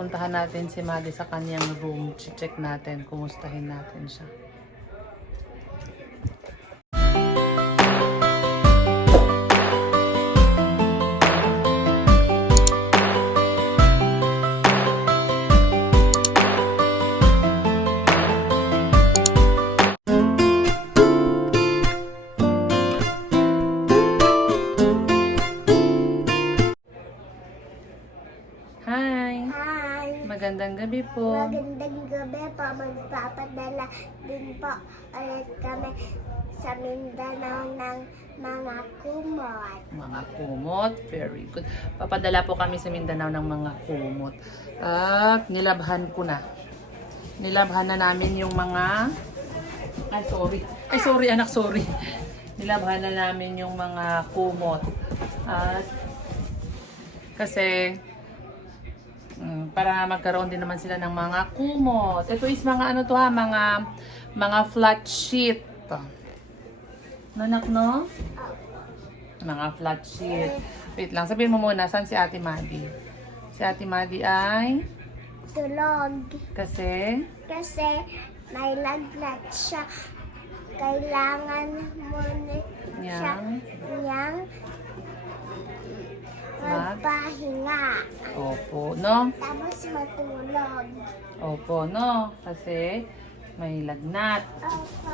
puntahan natin si Maddie sa kanyang room. Check natin, kumustahin natin siya. Magandang gabi po. Magandang gabi po. Magpapadala din po ulit kami sa Mindanao ng mga kumot. Mga kumot. Very good. Papadala po kami sa Mindanao ng mga kumot. At nilabhan ko na. Nilabhan na namin yung mga... Ay, sorry. Ay, sorry anak, sorry. Nilabhan na namin yung mga kumot. At kasi mm, para magkaroon din naman sila ng mga kumot. Ito is mga ano to ha, mga mga flat sheet. Nanak, no? Mga flat sheet. Wait lang, sabihin mo muna, saan si Ate Maddie? Si Ate Maddie ay Tulog. kasi Kasi may lagnat siya. Kailangan mo na siya Yang? niyang Mag? magpahinga. opo, no? Tapos matulog. Opo, no? Kasi may lagnat. Opo.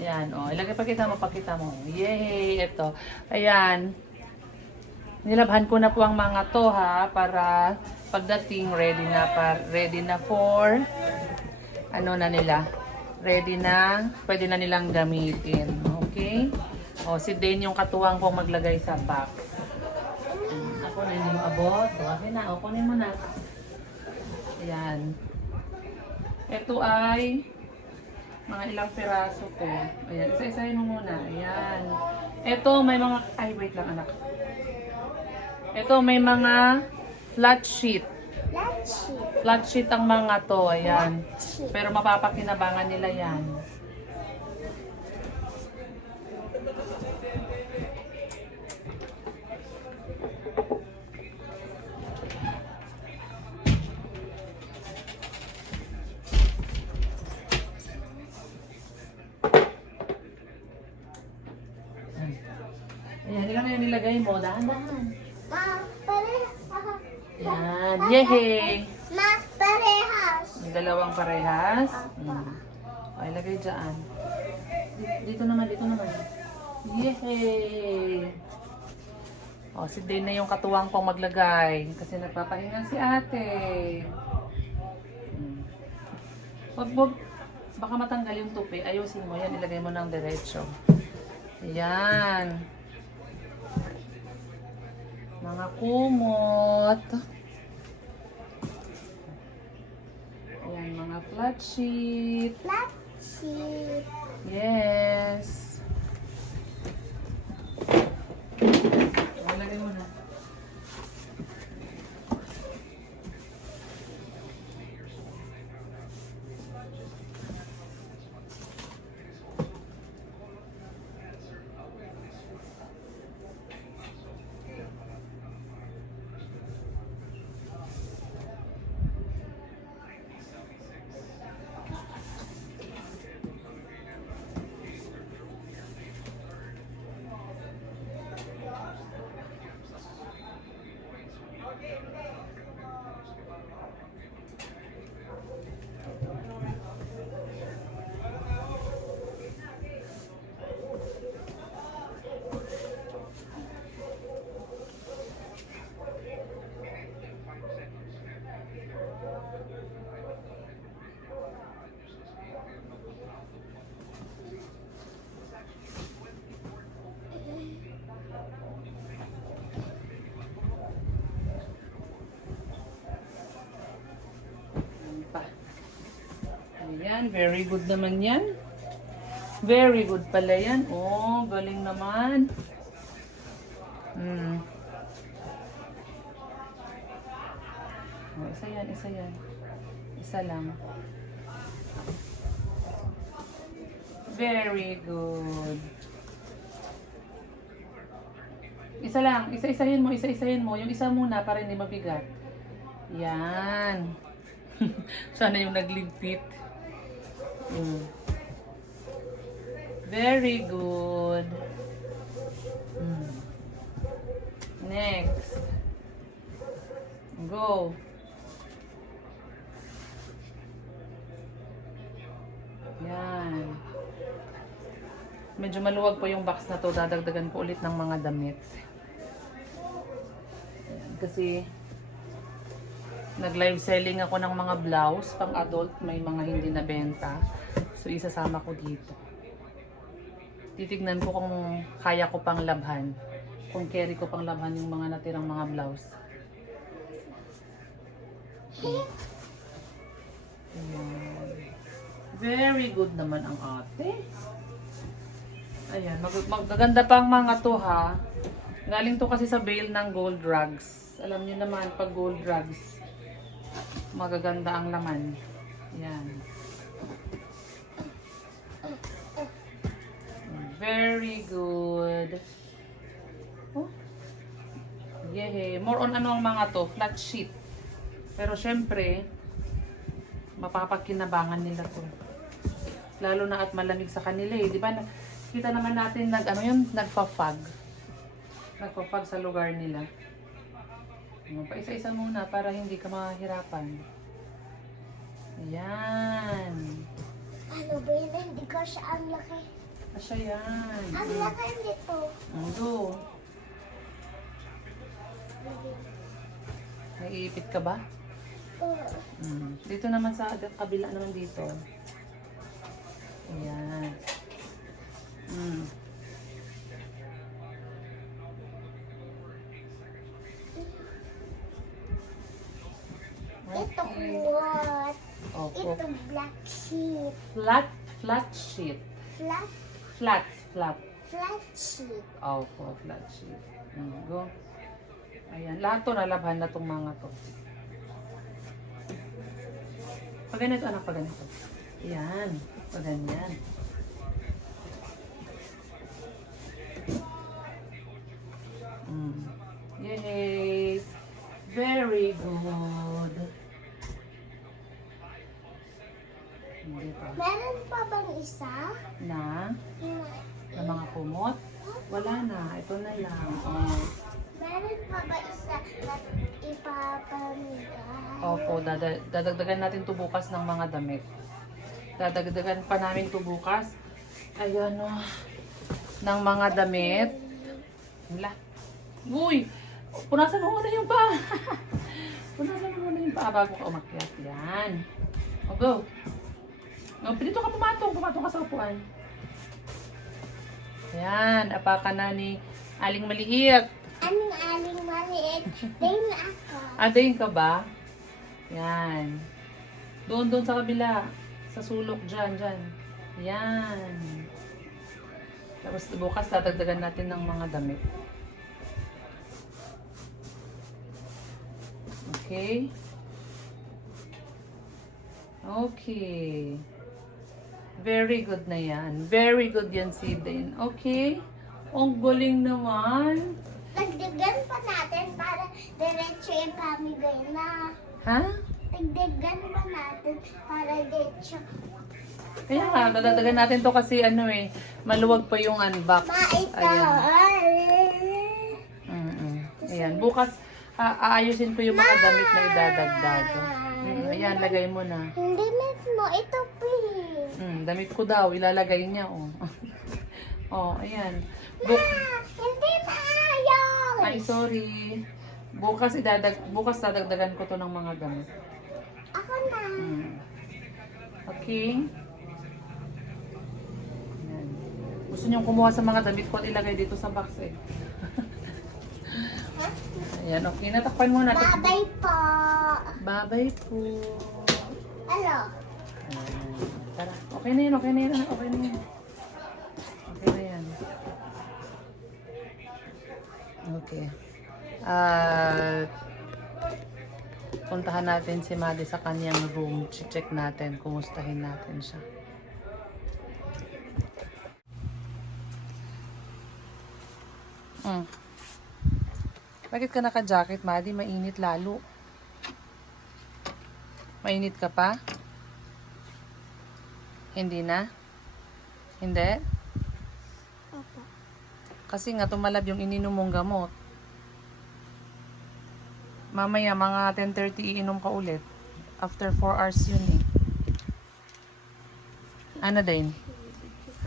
eh, Ayan, oh. Ilagay, pakita mo, pakita mo. Yay! Ito. Ayan. Nilabhan ko na po ang mga to, ha, para pagdating ready na pa, ready na for ano na nila. Ready na, pwede na nilang gamitin. Okay? O, si Dane yung katuwang kong maglagay sa box. Ako na hindi mo abot. So, okay na. O, kunin mo na. Ayan. Ito ay mga ilang piraso to. Ayan, isa-isahin mo muna. Ayan. Ito may mga, ay wait lang anak. Ito may mga flat sheet. Let's see. Flat sheet ang mga to. Ayan. Pero mapapakinabangan nila yan. Yung nilagay mo? Dahan-dahan. Ma, pare, Yan. Yehey! ma, parehas. May dalawang parehas. Mm. Okay, lagay dyan. Dito, naman, dito naman. Yehey! O, si Dane na yung katuwang pang maglagay. Kasi nagpapahinga si ate. Mm. Wag, wag. Baka matanggal yung tupi. Ayusin mo yan. Ilagay mo ng diretso. Yan. Mga kumot. Ayan, mga flat sheet. Let's see. Yes. Lagay mo na. pa. Ayan, very good naman yan. Very good pala yan. Oh, galing naman. Hmm. Oh, isa yan, isa yan. Isa lang. Very good. Isa lang, isa-isahin mo, isa-isahin mo. Yung isa muna para hindi mabigat. Yan. Sana yung nagligpit. Mm. Very good. Mm. Next. Go. Yan. Medyo maluwag po yung box na to. Dadagdagan ko ulit ng mga damit. Kasi nag-live selling ako ng mga blouse pang adult. May mga hindi nabenta. So isasama ko dito. Titignan ko kung kaya ko pang labhan. Kung carry ko pang labhan yung mga natirang mga blouse. Ayan. Very good naman ang ate. Ayan, mag magaganda pa ang mga to ha. Galing to kasi sa bale ng gold drugs. Alam niyo naman, pag gold drugs, magaganda ang laman. Ayan. Very good. Oh. Yehey. More on ano ang mga to? Flat sheet. Pero syempre, mapapakinabangan nila to. Lalo na at malamig sa kanila eh. Di ba? na- Kita naman natin nag, ano yun, nagpa-fog. Nagpa-fog sa lugar nila. Ano, pa isa-isa muna para hindi ka mahirapan. Ayan. Ano ba yun? Hindi ko siya ang laki. Asya yan. Ang laki nito. Ando. Naiipit ka ba? Uh, Mm. Dito naman sa kabila naman dito. Ayan. Sheep. Flat, flat sheet. Flat, Flat, flat. flat sheep. Opo, flat sheet. Mm, go. Ayan. Lahat to nalabhan na tong mga to. Pag ganito, anak, pag ganito. Ayan. Pag ganyan. Mm. Yay! Very good. Dito. Meron pa bang isa? Na, na mga kumot. Wala na. Ito na lang. Oh. Meron pa ba isa na ipapamigay? Opo, dada- dadagdagan natin to bukas ng mga damit. Dadagdagan pa namin to bukas. Ayan o. ng mga damit. Wala. Uy! Punasan mo muna yung pa. Punasan mo muna yung pa bago ka umakyat. Yan. O, go. O, dito ka pumatong. Pumatong ka sa upuan. Yan. Apakan na ni Aling Maliit. Anong aling maliit? Din ako. Adayin ka ba? Yan. Doon, doon sa kabila. Sa sulok dyan, dyan. Yan. Tapos bukas dadagdagan natin ng mga damit. Okay? Okay. Very good na yan. Very good yan si Dane. Okay? Ang galing naman. Dagdagan pa natin para diretso yung pamigay na. Ha? Dagdagan pa natin para diretso. Kaya nga, dadagdagan natin to kasi ano eh, maluwag pa yung unbox. Ayan. Mm-mm. Ayan. Bukas, aayusin ko yung mga damit na idadagdag. Mm, ayan, lagay mo na. Hindi Mm, damit ko daw, ilalagay niya, oh. oh, ayan. Buk Ah, hindi na ayaw. Ay, sorry. Bukas idadag bukas dadagdagan ko to ng mga damit. Ako na. Mm. Okay? Ayan. Gusto niyong kumuha sa mga damit ko at ilagay dito sa box eh. Ayan, okay. Natakpan mo na. Babay po. Bye-bye po. Ano? Ayan. Tara. Okay na yan, okay na yan. Okay na yan. Okay na yan. Okay. At puntahan natin si Maddie sa kanyang room. Check natin. Kumustahin natin siya. Mm. Bakit ka naka-jacket, Maddie? Mainit lalo. Mainit ka pa? Hindi na? Hindi? Opo. Kasi nga tumalab yung ininom mong gamot. Mamaya mga 10.30 iinom ka ulit. After 4 hours yun eh. Ano din?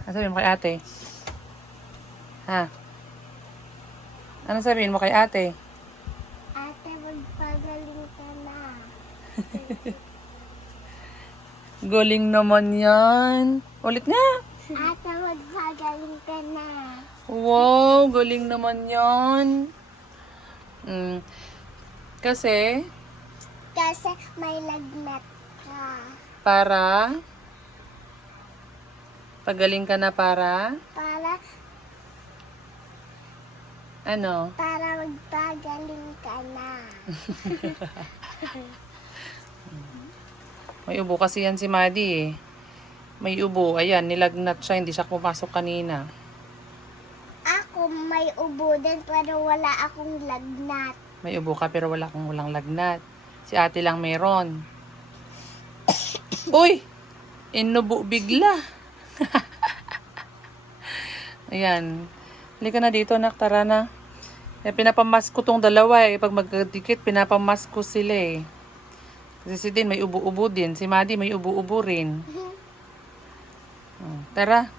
Ano sabihin mo kay ate? Ha? Ano sabihin mo kay ate magpagaling ka na. Galing naman yan. Ulit nga. Ate, magpagaling ka na. Wow, galing naman yan. Mm. Kasi, Kasi may lagnat ka. para, pagaling ka na para, Para, ano? para magpagaling ka na. May ubo kasi yan si Madi eh. May ubo, ayan, nilagnat siya, hindi siya pumasok kanina. Ako may ubo din pero wala akong lagnat. May ubo ka pero wala kang walang lagnat. Si ate lang meron. Uy! Inubo bigla. Ayan. Halika na dito, nak. Tara na. Eh, pinapamas ko tong dalawa eh. Pag magkadikit, pinapamas ko sila eh. Kasi si Din may ubo-ubo din. Si Madi may ubo-ubo rin. Oh, tara.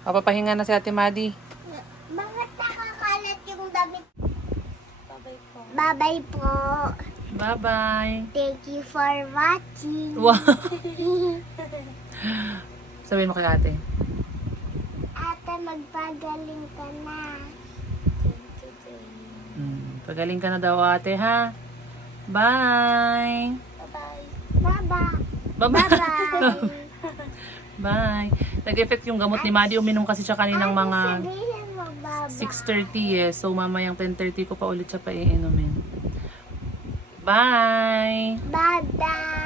Papapahinga na si ate Madi. Bakit nakakalat yung damit? Babay po. Babay po. Bye-bye. Thank you for watching. Wow. Sabihin mo kay ate. Ate, magpagaling ka na. Mm, pagaling ka na daw ate ha. Bye. Bye-bye. Bye-bye. Bye. Nag-effect yung gamot ni Maddie. Uminom kasi siya kaninang mga Sabihin mo, bye-bye. 6.30 eh. So mamayang 10.30 ko pa ulit siya pa iinumin. Bye. Bye-bye.